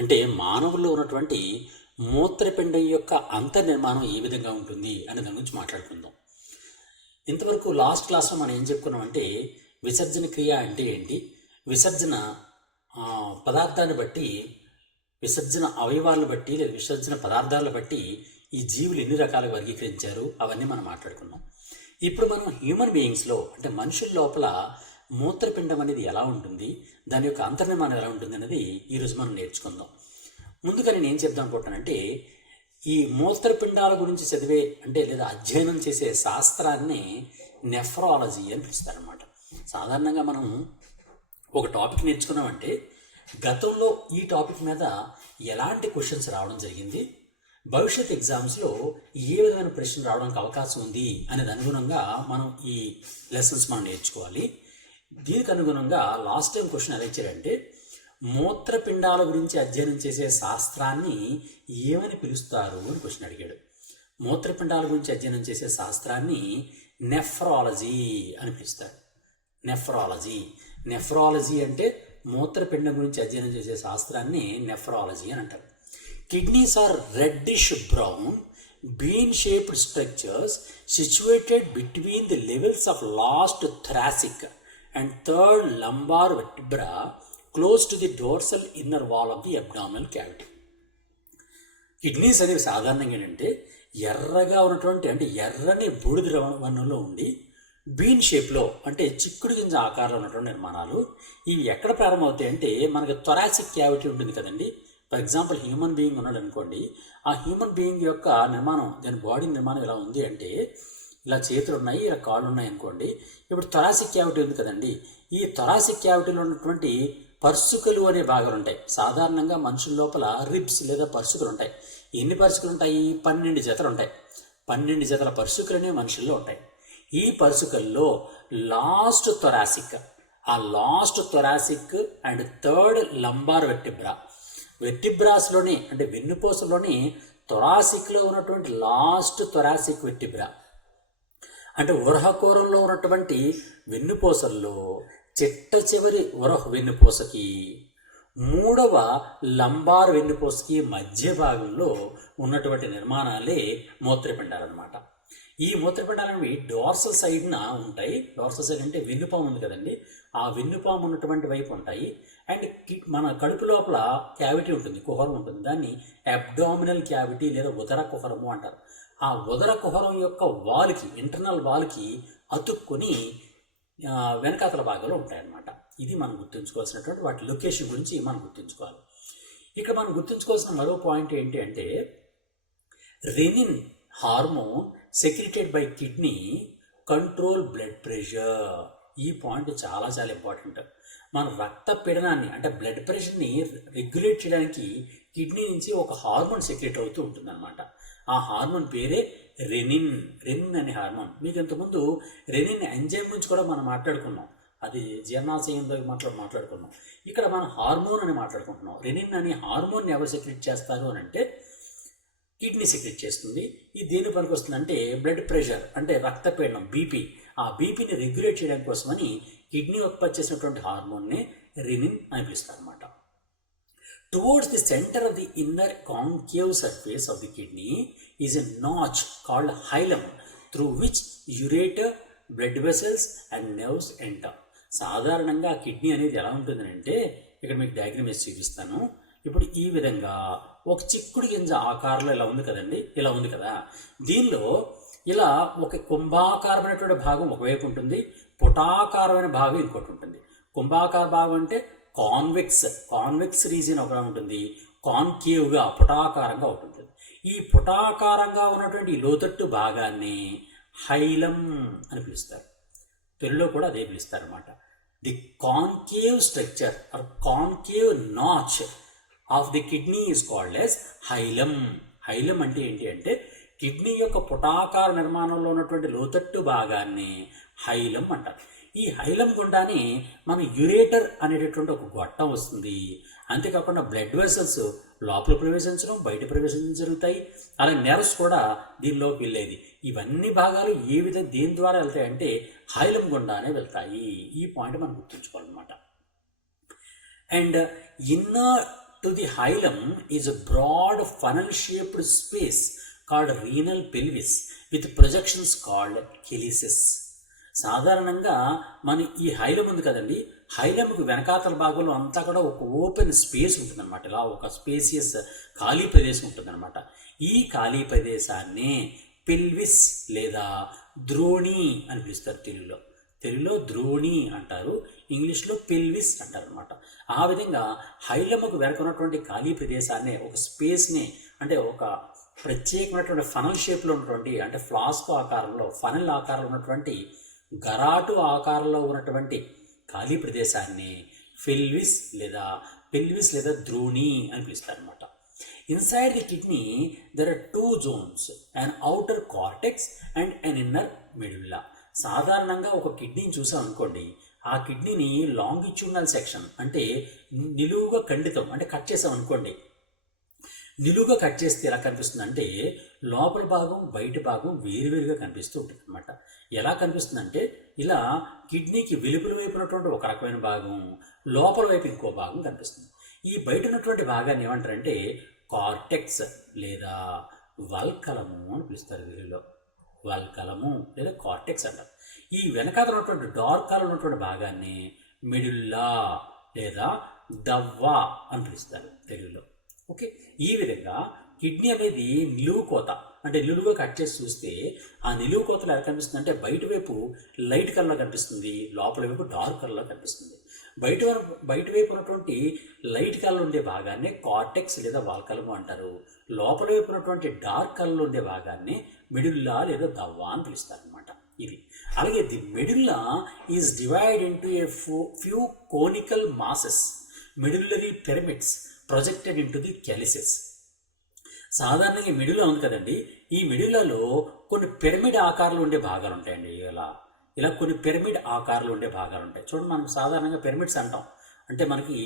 అంటే మానవుల్లో ఉన్నటువంటి మూత్రపిండం యొక్క అంతర్నిర్మాణం ఏ విధంగా ఉంటుంది అనే దాని గురించి మాట్లాడుకుందాం. ఇంతవరకు లాస్ట్ క్లాస్లో మనం ఏం చెప్పుకున్నామంటే విసర్జన క్రియ అంటే ఏంటి, విసర్జన పదార్థాన్ని బట్టి, విసర్జన అవయవాలను బట్టి లేదా విసర్జన పదార్థాలను బట్టి ఈ జీవులు ఎన్ని రకాలుగా వర్గీకరించారు అవన్నీ మనం మాట్లాడుకున్నాం. ఇప్పుడు మనం హ్యూమన్ బీయింగ్స్లో అంటే మనుషుల లోపల మూత్రపిండం అనేది ఎలా ఉంటుంది, దాని యొక్క అంతర్నిర్మాణం ఎలా ఉంటుంది అనేది ఈరోజు మనం నేర్చుకుందాం. ముందుగా నేను ఏం చెప్దాం అనుకుంటున్నానంటే ఈ మూత్రపిండాల గురించి చదివే అంటే లేదా అధ్యయనం చేసే శాస్త్రాన్ని నెఫ్రాలజీ అని పిలుస్తారనమాట. సాధారణంగా మనం ఒక టాపిక్ నేర్చుకున్నామంటే గతంలో ఈ టాపిక్ మీద ఎలాంటి క్వశ్చన్స్ రావడం జరిగింది, భవిష్యత్ ఎగ్జామ్స్లో ఏ విధమైన ప్రశ్న రావడానికి అవకాశం ఉంది అనేది అనుగుణంగా మనం ఈ లెసన్స్ మనం నేర్చుకోవాలి. దీనికి అనుగుణంగా లాస్ట్ టైం క్వశ్చన్ ఎలా ఇచ్చారంటే మూత్రపిండాల గురించి అధ్యయనం చేసే శాస్త్రాన్ని ఏమని పిలుస్తారు అని క్వశ్చన్ అడిగాడు. మూత్రపిండాల గురించి అధ్యయనం చేసే శాస్త్రాన్ని నెఫ్రాలజీ అని పిలుస్తారు. నెఫ్రాలజీ అంటే మూత్రపిండం గురించి అధ్యయనం చేసే శాస్త్రాన్ని నెఫ్రాలజీ అని అంటారు. Kidneys are reddish brown, bean-shaped structures situated between the levels of last thoracic and third lumbar vertebra close to the dorsal inner wall of the abdominal cavity. Kidneys అనేవి సాధారణంగా ఏంటంటే ఎర్రగా ఉన్నటువంటి అంటే ఎర్రని బూడిద వర్ణంలో ఉండి బీన్ షేప్లో అంటే చిక్కుడు గింజ ఆకారంలో ఉన్నటువంటి నిర్మాణాలు. ఇవి ఎక్కడ ప్రారంభమవుతాయి అంటే మనకి థొరాసిక్ క్యావిటీ ఉంటుంది కదండి. ఫర్ ఎగ్జాంపుల్ హ్యూమన్ బీయింగ్ ఉన్నాడు అనుకోండి, ఆ హ్యూమన్ బీయింగ్ యొక్క నిర్మాణం, దాని బాడీ నిర్మాణం ఎలా ఉంది అంటే ఇలా చేతులు ఉన్నాయి, ఇలా కాళ్ళు ఉన్నాయి అనుకోండి. ఇప్పుడు థొరాసిక్ క్యావిటీ ఉంది కదండి, ఈ థొరాసిక్ క్యావిటీలో ఉన్నటువంటి పర్సుకలు అనే భాగాలు ఉంటాయి. సాధారణంగా మనుషుల లోపల రిబ్స్ లేదా పర్సుకలు ఉంటాయి. ఎన్ని పర్సుకలు ఉంటాయి? 12 జతలు ఉంటాయి. 12 జతల పర్సుకలు అనేవి మనుషుల్లో ఉంటాయి. ఈ పర్సుకల్లో last thoracic and third lumbar వెర్టిబ్రాస్లోనే అంటే వెన్నుపూసలోనే థొరాసిక్లో ఉన్నటువంటి లాస్ట్ థొరాసిక్ వెర్టిబ్రా అంటే ఉరహకోరంలో ఉన్నటువంటి వెన్నుపూసల్లో చిట్ట చివరి వెన్నుపూసకి మూడవ లంబార్ వెన్నుపూసకి మధ్య భాగంలో ఉన్నటువంటి నిర్మాణాలే మూత్రపిండాలన్నమాట. ఈ మూత్రపిండాలనేవి డోర్సల్ సైడ్న ఉంటాయి. డోర్సల్ సైడ్ అంటే వెన్నుపాము ఉంది కదండి, ఆ వెన్నుపాము ఉన్నటువంటి వైపు ఉంటాయి. అండ్ మన కడుపు లోపల క్యావిటీ ఉంటుంది, కుహరం ఉంటుంది. దాన్ని అబ్డామినల్ క్యావిటీ లేదా ఉదర కుహరము అంటారు. ఆ ఉదర కుహరం యొక్క వాల్కి, ఇంటర్నల్ వాల్కి అతుక్కొని వెనకాతల భాగాలు ఉంటాయన్నమాట. ఇది మనం గుర్తుంచుకోవాల్సినటువంటి వాటి లొకేషన్ గురించి మనం గుర్తుంచుకోవాలి. ఇక్కడ మనం గుర్తుంచుకోవాల్సిన మరో పాయింట్ ఏంటి అంటే rennin hormone secreted by kidney control blood pressure. ఈ పాయింట్ చాలా చాలా ఇంపార్టెంట్. మన రక్త పీడనాన్ని అంటే బ్లడ్ ప్రెషర్ని రెగ్యులేట్ చేయడానికి కిడ్నీ నుంచి ఒక హార్మోన్ సెక్రెట్ అవుతూ ఉంటుందన్నమాట. ఆ హార్మోన్ పేరే రెనిన్ అనే హార్మోన్. మీకు ఇంతకుముందు రెనిన్ ఎంజైమ్ గురించి కూడా మనం మాట్లాడుకున్నాం, అది జీర్ణాశయంలో మాట్లాడుకున్నాం. ఇక్కడ మనం హార్మోన్ అని మాట్లాడుకుంటున్నాం. రెనిన్ అనే హార్మోన్ ఎవరు సెక్రెట్ చేస్తారు అని అంటే కిడ్నీ సెక్రెట్ చేస్తుంది. ఇది దేని పనికి వస్తుందంటే బ్లడ్ ప్రెషర్ అంటే రక్తపీడనం, బీపీ, ఆ బీపీని రెగ్యులేట్ చేయడం కోసమని కిడ్నీ ఉత్పత్తి చేసినటువంటి హార్మోన్ని రెనిన్ అని పిలుస్తారు అనమాట. Towards the centre of the inner concave surface of the kidney is a notch called హైలం through which ureter, blood vessels and nerves enter. సాధారణంగా కిడ్నీ అనేది ఎలా ఉంటుందని అంటే ఇక్కడ మీకు డయాగ్రామ్ వేసి చూపిస్తాను. ఇప్పుడు ఈ విధంగా ఒక చిక్కుడు గింజ ఆకారంలో ఇలా ఉంది కదండి, ఇలా ఉంది కదా. దీనిలో ఇలా ఒక కుంభాకారమైనటువంటి భాగం ఒకవైపు ఉంటుంది, పుటాకారమైన భాగం ఇంకోటి ఉంటుంది. కుంభాకార భాగం అంటే కాన్వెక్స్ రీజియన్ ఒకలా ఉంటుంది, కాన్కేవ్గా పుటాకారంగా ఒకటి ఉంటుంది. ఈ పుటాకారంగా ఉన్నటువంటి లోతట్టు భాగాన్ని హైలం అని పిలుస్తారు. తెలుగులో కూడా అదే పిలుస్తారు అనమాట. The concave structure or concave notch of the kidney is called as hilum. Hilum అంటే ఏంటి అంటే కిడ్నీ యొక్క పుటాకార నిర్మాణంలో ఉన్నటువంటి లోతట్టు భాగాన్ని హైలం అంటారు. ఈ హైలం గుండానే మన యురేటర్ అనేటటువంటి ఒక గొట్టం వస్తుంది. అంతేకాకుండా బ్లడ్ వెసల్స్ లోపల ప్రవేశించడం, బయట ప్రవేశించడం జరుగుతాయి. అలా నెర్వ్స్ కూడా దీనిలోకి వెళ్ళేది. ఇవన్నీ భాగాలు దేని ద్వారా వెళ్తాయంటే హైలం గుండానే వెళ్తాయి. ఈ పాయింట్ మనం గుర్తుంచుకోవాలన్నమాట. And inner to the hilum is a broad funnel-shaped space called renal pelvis with projections called helices. సాధారణంగా మన ఈ హైలం ఉంది కదండి, హైలంకు వెనకాతల భాగంలో అంతా కూడా ఒక ఓపెన్ స్పేస్ ఉంటుందన్నమాట. ఇలా ఒక స్పేసియస్ ఖాళీ ప్రదేశం ఉంటుందన్నమాట. ఈ ఖాళీ ప్రదేశాన్ని పెల్విస్ లేదా ద్రోణి అని పిలుస్తారు. తెలుగులో ద్రోణి అంటారు, ఇంగ్లీష్లో పెల్విస్ అంటారు అనమాట. ఆ విధంగా హైలముకు వెనక ఉన్నటువంటి ఖాళీ ప్రదేశాన్ని, ఒక స్పేస్ని, అంటే ఒక ప్రత్యేకమైనటువంటి ఫనల్ షేప్లో ఉన్నటువంటి, అంటే ఫ్లాస్క్ ఆకారంలో, ఫనల్ ఆకారంలో ఉన్నటువంటి, గరాటు ఆకారంలో ఉన్నటువంటి ఖాళీ ప్రదేశాన్ని పెల్విస్ లేదా ద్రోణి అని పిలుస్తారు అనమాట. Inside the kidney there are 2 zones, an outer cortex and an inner medulla. సాధారణంగా ఒక కిడ్నీని చూసాం అనుకోండి, ఆ కిడ్నీని లాంగిట్యూడినల్ సెక్షన్, అంటే నిలువుగా ఖండితం, అంటే కట్ చేసాం అనుకోండి. నిలువుగా కట్ చేస్తే ఎలా కనిపిస్తుంది అంటే లోపల భాగం బయట భాగం వేరువేరుగా కనిపిస్తూ ఉంటుంది అనమాట. ఎలా కనిపిస్తుందంటే ఇలా కిడ్నీకి వెలుపల వైపు ఉన్నటువంటి ఒక రకమైన భాగం, లోపల వైపు ఇంకో భాగం కనిపిస్తుంది. ఈ బయట ఉన్నటువంటి భాగాన్ని ఏమంటారంటే కార్టెక్స్ లేదా వల్కలము అని పిలుస్తారు. వీరిలో వల్కలము లేదా కార్టెక్స్ అంటారు. ఈ వెనకాల ఉన్నటువంటి డార్క్ కలర్ ఉన్నటువంటి భాగాన్ని మెడుల్లా లేదా దవ్వ అని పిలుస్తారు తెలుగులో. ఓకే, ఈ విధంగా కిడ్నీ అనేది నిలువు కోత, అంటే నిలువుగా కట్ చేసి చూస్తే ఆ నిలువు కోతలో ఎలా కనిపిస్తుంది అంటే బయట వైపు లైట్ కలర్లో కనిపిస్తుంది, లోపల వైపు డార్క్ కలర్లో కనిపిస్తుంది. బయట వైపు ఉన్నటువంటి లైట్ కలర్ ఉండే భాగాన్ని కార్టెక్స్ లేదా వాల్కలము అంటారు. లోపల వైపు ఉన్నటువంటి డార్క్ కలర్ ఉండే భాగాన్ని మెడుల్లా లేదా దవ్వ అని పిలుస్తారు అనమాట. ఇది అలాగే the medulla is divide into a few conical masses, medullary pyramids projected into the calyces. సాధారణంగా మెడుల్లా ఉంది కదండి, ఈ మెడుల్లాలో కొన్ని పిరమిడ్ ఆకారాలు ఉండే భాగాలు ఉంటాయండి. ఇలా కొన్ని పిరమిడ్ ఆకారాలు ఉండే భాగాలు ఉంటాయి. చూడండి, మనం సాధారణంగా పిరమిడ్స్ అంటాం, అంటే మనకి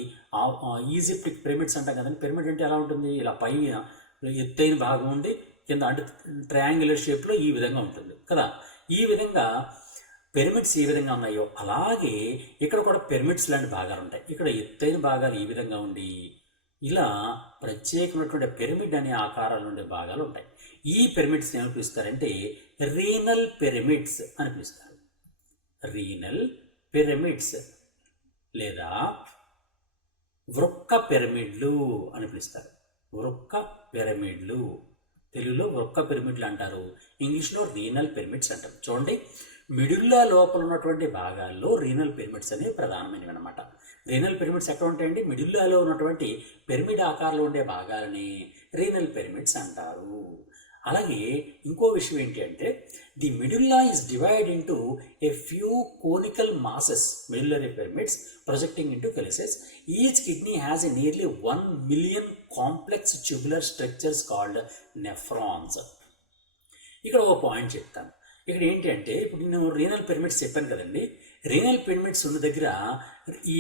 ఈజిప్టిక్ పిరమిడ్స్ అంటాం కదండి. పిరమిడ్ అంటే ఎలా ఉంటుంది, ఇలా పైన ఎత్తైన భాగం ఉండి కింద అంటే ట్రయాంగులర్ షేప్లో ఈ విధంగా ఉంటుంది కదా. ఈ విధంగా పిరమిడ్స్ ఏ విధంగా ఉన్నాయో అలాగే ఇక్కడ కూడా పిరమిడ్స్ లాంటి భాగాలు ఉంటాయి. ఇక్కడ ఎత్తైన భాగాలు ఈ విధంగా ఉండి ఇలా ప్రత్యేకమైనటువంటి పిరమిడ్ అనే ఆకారాలు ఉండే భాగాలు ఉంటాయి. ఈ పిరమిడ్స్ ఏమని పిలుస్తారంటే రీనల్ పిరమిడ్స్ అని పిలుస్తారు. రీనల్ పిరమిడ్స్ లేదా వృక్క పిరమిడ్లు అని పిలుస్తారు. వృక్క పిరమిడ్లు, తెలుగులో వృక్క పిరమిడ్లు అంటారు, ఇంగ్లీష్లో రీనల్ పిరమిడ్స్ అంటారు. చూడండి, మిడుల్లా లోపల ఉన్నటువంటి భాగాల్లో రీనల్ పిరమిడ్స్ అనేవి ప్రధానమైనవి అనమాట. రీనల్ పిరమిడ్స్ ఎక్కడ ఉంటాయండి, మిడుల్లాలో ఉన్నటువంటి పిరమిడ్ ఆకారంలో ఉండే భాగాలని రీనల్ పిరమిడ్స్ అంటారు. అలాగే ఇంకో విషయం ఏంటి అంటే the medulla is divide into a few conical masses, medullary pyramids projecting into calyces. Each kidney has a nearly 1 million complex tubular structures called nephrons. ఇక్కడ ఒక పాయింట్ చెప్తాను. ఇక్కడ ఏంటి అంటే ఇప్పుడు నేను రీనల్ పిరమిడ్స్ చెప్పాను కదండి, రీనల్ పిరమిడ్స్ ఉన్న దగ్గర ఈ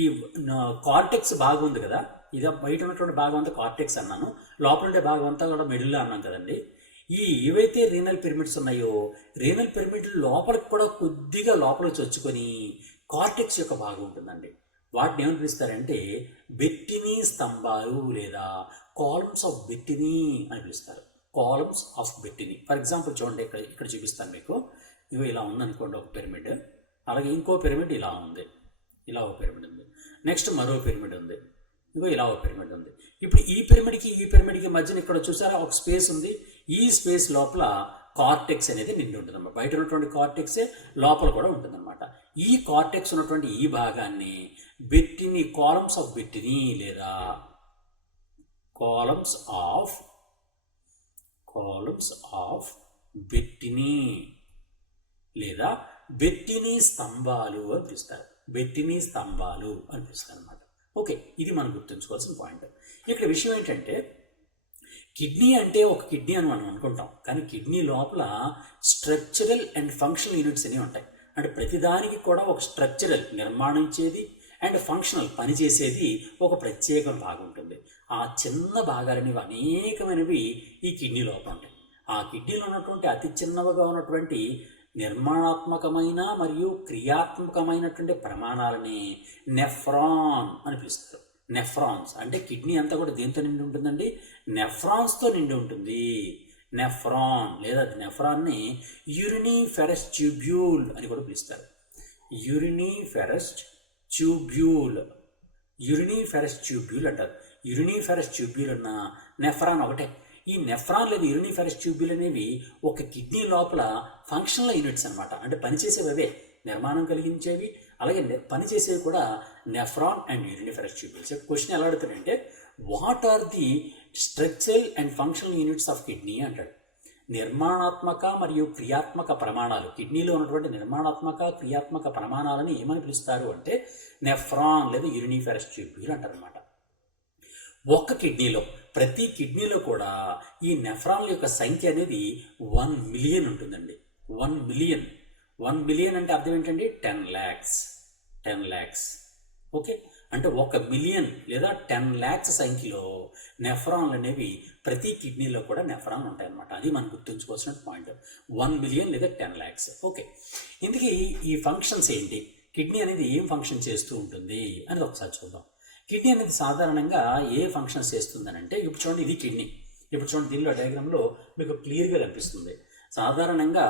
కార్టెక్స్ భాగం ఉంది కదా, ఇది బయట ఉన్నటువంటి భాగం అంతా కార్టెక్స్ అన్నాను, లోపల ఉండే భాగం అంతా కూడా మిడిల్లో అన్నాను కదండి. ఈ ఏవైతే రీనల్ పిరమిడ్స్ ఉన్నాయో రీనల్ పిరమిడ్ లోపలికి కూడా కొద్దిగా లోపలికి చొచ్చుకొని కార్టెక్స్ యొక్క భాగం ఉంటుందండి. వాటిని ఏమని పిలుస్తారంటే బెట్టినీ స్తంభాలు లేదా కాలమ్స్ ఆఫ్ బెట్టినీ అని పిలుస్తారు. Columns of Bertini. For example చూడండి, ఇక్కడ చూపిస్తాను మీకు. ఇవి ఇలా ఉందనుకోండి ఒక పిరమిడ్, అలాగే ఇంకో పిరమిడ్ ఇలా ఉంది, ఇలా ఒక పిరమిడ్ ఉంది, నెక్స్ట్ మరో పిరమిడ్ ఉంది, ఇగో ఇలా ఒక పిరమిడ్ ఉంది. ఇప్పుడు ఈ పిరమిడ్కి మధ్యన ఇక్కడ చూసారా ఒక స్పేస్ ఉంది. ఈ స్పేస్ లోపల కార్టెక్స్ అనేది నిండి ఉంటుంది అన్నమాట. బయట ఉన్నటువంటి కార్టెక్సే లోపల కూడా ఉంటుందన్నమాట. ఈ కార్టెక్స్ ఉన్నటువంటి ఈ భాగాన్ని బెట్టినీ, కాలమ్స్ ఆఫ్ బెట్టినీ లేదా కాలమ్స్ ఆఫ్ బెట్టినీ లేదా బెట్టినీ స్తంభాలు అని పిలుస్తారు. బెట్టినీ స్తంభాలు అని పిలుస్తారు అన్నమాట. ఓకే, ఇది మనం గుర్తుంచుకోవాల్సిన పాయింట్. ఇక్కడ విషయం ఏంటంటే కిడ్నీ అంటే ఒక కిడ్నీ అని మనం అనుకుంటాం, కానీ కిడ్నీ లోపల స్ట్రక్చరల్ అండ్ ఫంక్షనల్ యూనిట్స్ అనేవి ఉంటాయి. అంటే ప్రతిదానికి కూడా ఒక స్ట్రక్చరల్ నిర్మాణించేది అండ్ ఫంక్షనల్ పనిచేసేది ఒక ప్రత్యేక భాగం ఉంటుంది. ఆ చిన్న భాగాలనేవి అనేకమైనవి ఈ కిడ్నీ లోపల ఉంటాయి. ఆ కిడ్నీలో ఉన్నటువంటి అతి చిన్నవిగా ఉన్నటువంటి నిర్మాణాత్మకమైన మరియు క్రియాత్మకమైనటువంటి ప్రమాణాలని నెఫ్రాన్ అని పిలుస్తారు. నెఫ్రాన్స్. అంటే కిడ్నీ అంతా కూడా దేంతో నిండి ఉంటుందండి? నెఫ్రాన్స్తో నిండి ఉంటుంది. నెఫ్రాన్ లేదా నెఫ్రాన్ని యూరినిఫెరస్ ట్యూబ్యూల్ అని కూడా పిలుస్తారు. యూరినిఫెరస్ ట్యూబ్యూల్, యూరినిఫెరస్ ట్యూబ్యూల్ అంటారు. యూరినిఫెరస్ ట్యూబ్యూల్ అన్న నెఫ్రాన్ ఒకటే. ఈ నెఫ్రాన్ లేదా యూరినిఫెరస్ ట్యూబ్యూల్ అనేవి ఒక కిడ్నీ లోపల ఫంక్షనల్ యూనిట్స్ అనమాట. అంటే పనిచేసేవి అవే, నిర్మాణం కలిగించేవి, అలాగే పనిచేసేవి కూడా nephron and uriniferous tubules. Question ఎలా అడుగుతాడంటే what are the structural and functional units of kidney అంటాడు. నిర్మాణాత్మక మరియు క్రియాత్మక ప్రమాణాలు, కిడ్నీలో ఉన్నటువంటి నిర్మాణాత్మక క్రియాత్మక ప్రమాణాలను ఏమని పిలుస్తారు అంటే నెఫ్రాన్ లేదా యూరినిఫెరస్ ట్యూబ్యూల్ అంటారు అనమాట. ఒక్క కిడ్నీలో, ప్రతి కిడ్నీలో కూడా ఈ నెఫ్రాన్ల యొక్క సంఖ్య అనేది 1 మిలియన్ ఉంటుందండి. 1 మిలియన్. 1 మిలియన్ అంటే అర్థం ఏంటండి? 10 lakhs. 10 lakhs. ఓకే, అంటే 1 మిలియన్ లేదా 10 lakhs సంఖ్యలో నెఫ్రాన్లు అనేవి ప్రతి కిడ్నీలో కూడా నెఫ్రాన్లు ఉంటాయన్నమాట. అది మనం గుర్తుంచుకోవాల్సిన పాయింట్. 1 మిలియన్ లేదా 10 lakhs. ఓకే, ఇందుకే ఈ ఫంక్షన్స్ ఏంటి, కిడ్నీ అనేది ఏం ఫంక్షన్ చేస్తూ ఉంటుంది అనేది ఒకసారి చూద్దాం. కిడ్నీ అనేది సాధారణంగా ఏ ఫంక్షన్స్ చేస్తుందని అంటే, ఇప్పుడు చూడండి ఇది కిడ్నీ. ఇప్పుడు చూడండి దీనిలో డయాగ్రామ్లో మీకు క్లియర్గా కనిపిస్తుంది. సాధారణంగా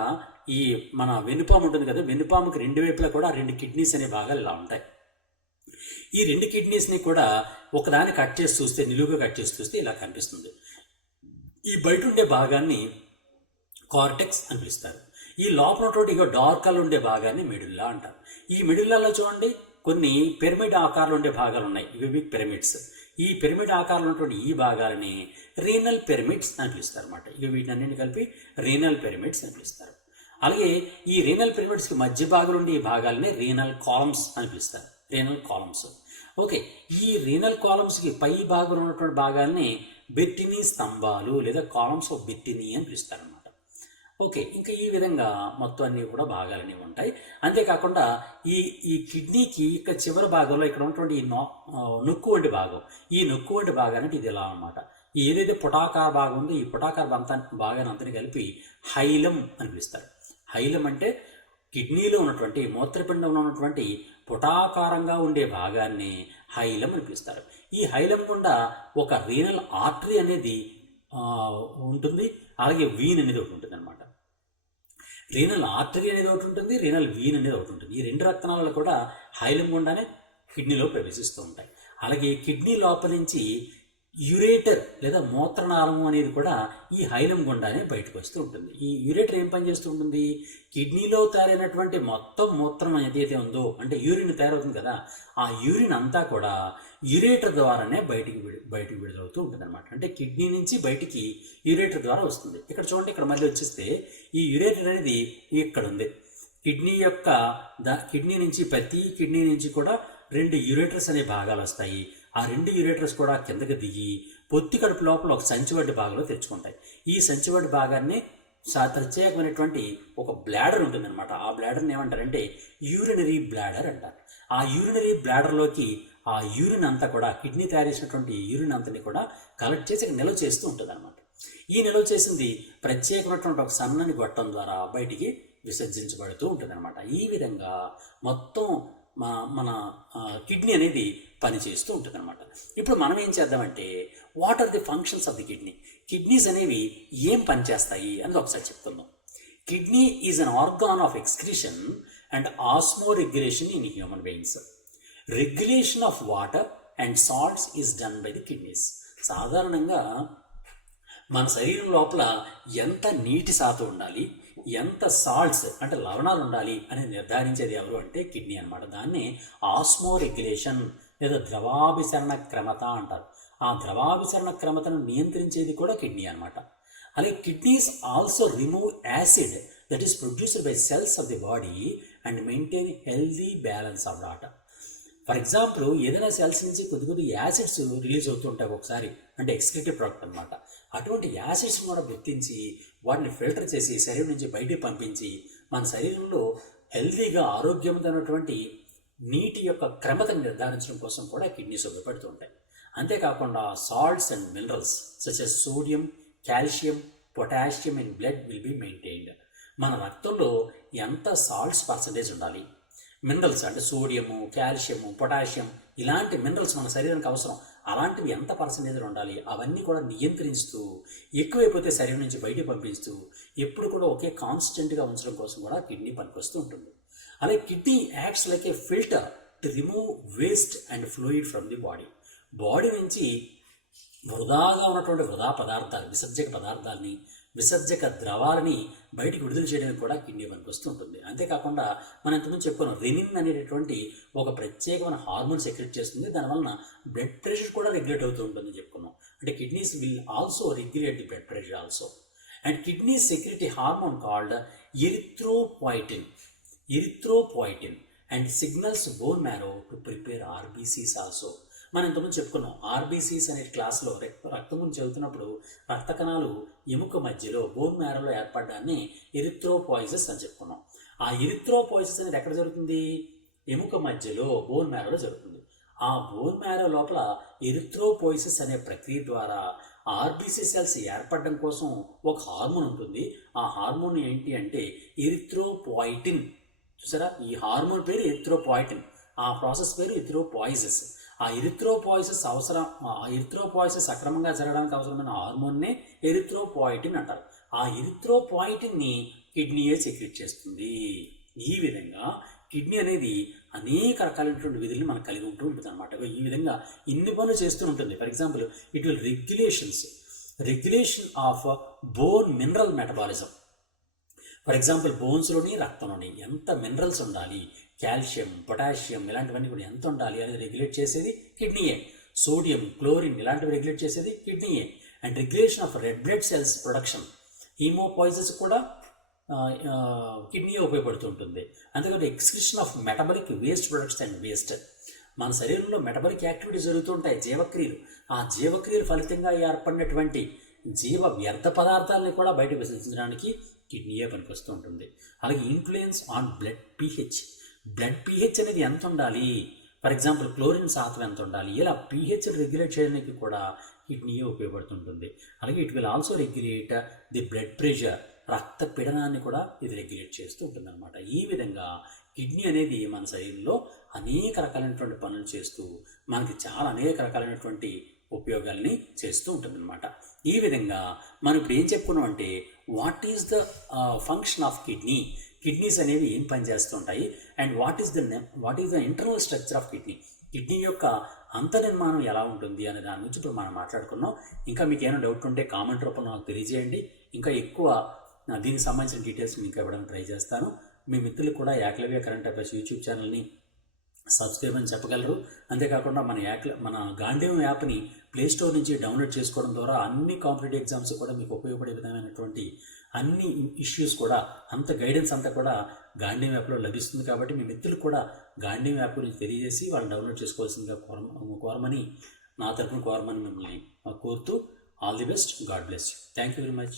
ఈ మన వెన్నుపాము ఉంటుంది కదా, వెన్నుపాముకి 2 వైపులా కూడా 2 కిడ్నీస్ అనే భాగాలు ఇలా ఉంటాయి. ఈ 2 కిడ్నీస్ని కూడా ఒకదాన్ని కట్ చేసి చూస్తే, నిలువుగా కట్ చేసి చూస్తే ఇలా కనిపిస్తుంది. ఈ బయట ఉండే భాగాన్ని కార్టెక్స్ అని పిలుస్తారు. ఈ లోపల ఉన్నటువంటి ఇక డార్క్ కలర్ ఉండే భాగాన్ని మెడుల్లా అంటారు. ఈ మెడుల్లాలో చూడండి కొన్ని పిరమిడ్ ఆకారాలు ఉండే భాగాలు ఉన్నాయి, ఇవి పిరమిడ్స్. ఈ పిరమిడ్ ఆకారంలో ఉన్నటువంటి ఈ భాగాలని రీనల్ పిరమిడ్స్ అని పిలుస్తారు అనమాట. ఇవి వీటన్నింటిని కలిపి రీనల్ పిరమిడ్స్ అని పిలుస్తారు. అలాగే ఈ రీనల్ పిరమిడ్స్కి మధ్య భాగంలో ఉండే ఈ భాగాలని రీనల్ కాలమ్స్ అని పిలుస్తారు. Renal columns. ఓకే, ఈ రీనల్ కాలమ్స్కి పై భాగంలో ఉన్నటువంటి భాగాల్ని బెట్టినీ స్తంభాలు లేదా కాలమ్స్ ఆఫ్ బెట్టినీ అని పిలుస్తారు అనమాట. ఓకే, ఇంకా ఈ విధంగా మొత్తం అన్నీ కూడా భాగాలన్నీ ఉంటాయి. అంతేకాకుండా ఈ కిడ్నీకి ఇక్కడ చివరి భాగంలో ఇక్కడ ఉన్నటువంటి ఈ నొక్కు వంటి భాగం, ఈ నొక్కు వంటి భాగానికి ఇది ఎలా అనమాట. ఏదైతే పుటాకార భాగం ఉందో ఈ పుటాకార భాగాన్ని అంతని కలిపి హైలం అని పిలుస్తారు. హైలం అంటే కిడ్నీలో ఉన్నటువంటి మూత్రపిండంలో ఉన్నటువంటి పుటాకారంగా ఉండే భాగాన్ని హైలం అని పిలుస్తారు. ఈ హైలం గుండా ఒక రీనల్ ఆర్టరీ అనేది ఉంటుంది, అలాగే వీన్ అనేది ఒకటి ఉంటుంది అనమాట. రీనల్ ఆర్టరీ అనేది ఒకటి ఉంటుంది, రీనల్ వీన్ అనేది ఒకటి ఉంటుంది. ఈ 2 రక్తనాళాలు కూడా హైలం గుండానే కిడ్నీలో ప్రవేశిస్తూ ఉంటాయి. అలాగే కిడ్నీ లోపల నుంచి యురేటర్ లేదా మూత్రనాళము అనేది కూడా ఈ హైలం గుండానే బయటకు వస్తూ ఉంటుంది. ఈ యురేటర్ ఏం పని చేస్తూ ఉంటుంది? కిడ్నీలో తయారైనటువంటి మొత్తం మూత్రం ఏదైతే ఉందో, అంటే యూరిన్ తయారవుతుంది కదా, ఆ యూరిన్ అంతా కూడా యురేటర్ ద్వారానే బయటికి విడుదలవుతూ ఉంటుంది అనమాట. అంటే కిడ్నీ నుంచి బయటికి యురేటర్ ద్వారా వస్తుంది. ఇక్కడ చూడండి, ఇక్కడ మళ్ళీ వచ్చేస్తే ఈ యురేటర్ అనేది ఇక్కడ ఉంది. కిడ్నీ నుంచి ప్రతి కిడ్నీ నుంచి కూడా 2 యురేటర్స్ అనే భాగాలు వస్తాయి. ఆ 2 యురేటర్స్ కూడా కిందకి దిగి పొత్తి కడుపు లోపల ఒక సంచివడ్డి భాగంలో తెచ్చుకుంటాయి. ఈ సంచివడ్డి భాగాన్ని ప్రత్యేకమైనటువంటి ఒక బ్లాడర్ ఉంటుందన్నమాట. ఆ బ్లాడర్ని ఏమంటారంటే యూరినరీ బ్లాడర్ అంటారు. ఆ యూరినరీ బ్లాడర్లోకి ఆ యూరిన్ అంతా కూడా, కిడ్నీ తయారు చేసినటువంటి యూరిన్ అంతని కూడా కలెక్ట్ చేసి నిల్వ చేస్తూ ఉంటుంది అనమాట. ఈ నిల్వ చేసింది ప్రత్యేకమైనటువంటి ఒక సన్నని గొట్టం ద్వారా బయటికి విసర్జించబడుతూ ఉంటుంది అనమాట. ఈ విధంగా మొత్తం మన కిడ్నీ అనేది పనిచేస్తూ ఉంటుంది అనమాట. ఇప్పుడు మనం ఏం చేద్దామంటే what are the functions of the kidney, kidneys అనేవి ఏం పనిచేస్తాయి అని ఒకసారి చెప్పుకుందాం. Kidney is an organ of excretion and osmoregulation in human beings. Regulation of water and salts is done by the kidneys. సాధారణంగా మన శరీరం లోపల ఎంత నీటి శాతం ఉండాలి, ఎంత సాల్ట్స్ అంటే లవణాలు ఉండాలి అని నిర్ధారించేది ఎవరు అంటే కిడ్నీ అనమాట. దాన్ని ఆస్మో రెగ్యులేషన్ లేదా ద్రవాభిసరణ క్రమత అంటారు. ఆ ద్రవాభిసరణ క్రమతను నియంత్రించేది కూడా కిడ్నీ అనమాట. అలాగే kidneys also remove acid that is produced by cells of the body and maintain healthy balance of water. For example, ఏదైనా సెల్స్ నుంచి కొద్ది యాసిడ్స్ రిలీజ్ అవుతూ ఉంటాయి ఒకసారి, అంటే ఎక్స్క్రిటివ్ ప్రోడక్ట్ అనమాట. అటువంటి యాసిడ్స్ కూడా గుర్తించి వాటిని ఫిల్టర్ చేసి శరీరం నుంచి బయటికి పంపించి మన శరీరంలో హెల్తీగా ఆరోగ్యమైనటువంటి నీటి యొక్క క్రమతను నిర్ధారించడం కోసం కూడా కిడ్నీస్ ఉపయోగపడుతూ ఉంటాయి. అంతేకాకుండా salts and minerals such as sodium, calcium, potassium in blood will be maintained. మన రక్తంలో ఎంత సాల్ట్స్ పర్సంటేజ్ ఉండాలి, మినరల్స్ అంటే సోడియము, కాల్షియము, పొటాషియం ఇలాంటి మినరల్స్ మన శరీరానికి అవసరం. అలాంటివి ఎంత పర్సంటేజ్లో ఉండాలి అవన్నీ కూడా నియంత్రిస్తూ, ఎక్కువైపోతే శరీరం నుంచి బయటికి పంపిస్తూ, ఎప్పుడు కూడా ఒకే కాన్స్టెంట్గా ఉంచడం కోసం కూడా కిడ్నీ పనికొస్తూ ఉంటుంది. అలాగే kidney acts like A filter to remove waste and fluid from the body నుంచి వృధాగా ఉన్నటువంటి వృధా పదార్థాలు, విసర్జక పదార్థాలని, విసర్జక ద్రవాలని బయటికి విడుదల చేయడానికి కూడా కిడ్నీ పనికొస్తూ ఉంటుంది. అంతేకాకుండా మనం ఇంతకుముందు చెప్పుకున్నాం, రెనిన్ అనేటటువంటి ఒక ప్రత్యేకమైన హార్మోన్ సెక్రెట్ చేస్తుంది. దానివలన బ్లడ్ ప్రెషర్ కూడా రెగ్యులేట్ అవుతూ ఉంటుందని చెప్పుకున్నాం. అంటే kidneys will also regulate the blood pressure also. And kidney secret hormone called erythropoietin and signals bone marrow to prepare RBCs also. మనం ఇంతకుముందు చెప్పుకున్నాం, ఆర్బీసీస్ అనే క్లాస్లో రక్తం గురించి చదువుతున్నప్పుడు రక్త కణాలు ఎముక మధ్యలో బోన్ మ్యారోలో ఏర్పడడాన్ని ఎరిథ్రోపాయిసిస్ అని చెప్పుకున్నాం. ఆ ఎరిథ్రోపాయిసిస్ అనేది ఎక్కడ జరుగుతుంది? ఎముక మధ్యలో బోన్ మ్యారోలో జరుగుతుంది. ఆ బోన్ మ్యారో లోపల ఎరిథ్రోపోయిసిస్ అనే ప్రక్రియ ద్వారా ఆర్బీసీ సెల్స్ ఏర్పడడం కోసం ఒక హార్మోన్ ఉంటుంది. ఆ హార్మోన్ ఏంటి అంటే ఎరిథ్రోపాయిటిన్. చూసారా, ఈ హార్మోన్ పేరు ఎరిథ్రోపాయిటిన్, ఆ ప్రాసెస్ పేరు ఎరిథ్రోపాయిసిస్. ఆ ఎరిథ్రోపాయిసిస్ అక్రమంగా జరగడానికి అవసరమైన హార్మోన్నే ఎరిథ్రోపాయిటిన్ అంటారు. ఆ ఎరిథ్రోపాయిటిన్ని కిడ్నీయే సెక్రెట్ చేస్తుంది. ఈ విధంగా కిడ్నీ అనేది అనేక రకాలైనటువంటి విధులను మనకు కలిగి ఉంటూ ఉంటుంది అనమాట. ఈ విధంగా ఇన్ని పనులు చేస్తూ ఉంటుంది. For example, it will regulation of bone mineral metabolism. For example, బోన్స్లోని రక్తంలోని ఎంత మినరల్స్ ఉండాలి, కాల్షియం, పొటాషియం ఇలాంటివన్నీ కూడా ఎంత ఉండాలి అనేది రెగ్యులేట్ చేసేది కిడ్నీయే. సోడియం, క్లోరిన్ ఇలాంటివి రెగ్యులేట్ చేసేది కిడ్నీయే. And regulation of red blood cells production, haemopoiesis కూడా కిడ్నీ ఉపయోగపడుతూ ఉంటుంది. అంతేకాదు excretion of metabolic waste products and waste. మన శరీరంలో మెటబాలిక్ యాక్టివిటీ జరుగుతూ ఉంటాయి, జీవక్రియలు. ఆ జీవక్రియల ఫలితంగా ఏర్పడినటువంటి జీవ వ్యర్థ పదార్థాలని కూడా బయటకు విసర్జించడానికి కిడ్నీయే పనికొస్తూ ఉంటుంది. అలాగే ఇన్ఫ్లుయెన్స్ ఆన్ బ్లడ్ పీహెచ్ అనేది ఎంత ఉండాలి, ఫర్ ఎగ్జాంపుల్ క్లోరిన్ శాతం ఎంత ఉండాలి, ఇలా పీహెచ్ రెగ్యులేట్ చేయడానికి కూడా కిడ్నీయే ఉపయోగపడుతుంటుంది. అలాగే it will also regulate the blood pressure, రక్త పీడనాన్ని కూడా ఇది రెగ్యులేట్ చేస్తూ ఉంటుంది అనమాట. ఈ విధంగా కిడ్నీ అనేది మన శరీరంలో అనేక రకాలైనటువంటి పనులు చేస్తూ మనకి చాలా అనేక రకాలైనటువంటి ఉపయోగాల్ని చేస్తూ ఉంటుంది అనమాట. ఈ విధంగా మనం ఇప్పుడు ఏం చెప్పుకున్నాం అంటే, what is the function of kidneys అనేవి ఏం పనిచేస్తూ ఉంటాయి, and what is the internal structure of kidney యొక్క అంతర్నిర్మాణం ఎలా ఉంటుంది అనే దాని గురించి ఇప్పుడు మనం మాట్లాడుకున్నాం. ఇంకా మీకు ఏమైనా డౌట్ ఉంటే కామెంట్ రూపంలో నాకు తెలియజేయండి. ఇంకా ఎక్కువ దీనికి సంబంధించిన డీటెయిల్స్ మీకు ఇవ్వడానికి ట్రై చేస్తాను. మీ మిత్రులు కూడా ఏకలవ్య కరెంట్ అఫైర్స్ యూట్యూబ్ ఛానల్ని సబ్స్క్రైబ్ అని చెప్పగలరు. అంతేకాకుండా మన గాంధీవం యాప్ని ప్లేస్టోర్ నుంచి డౌన్లోడ్ చేసుకోవడం ద్వారా అన్ని కాంపిటేటివ్ ఎగ్జామ్స్ కూడా మీకు ఉపయోగపడే విధమైనటువంటి అన్ని ఇష్యూస్ కూడా, అంత గైడెన్స్ అంతా కూడా గాంధీవం యాప్లో లభిస్తుంది. కాబట్టి మీ మిత్రులు కూడా గాంధీవం యాప్ గురించి తెలియజేసి వాళ్ళని డౌన్లోడ్ చేసుకోవాల్సిందిగా కోరమని, నా తరఫున కోరమని మిమ్మల్ని కోరుతూ, all the best, God bless you. Thank you very much.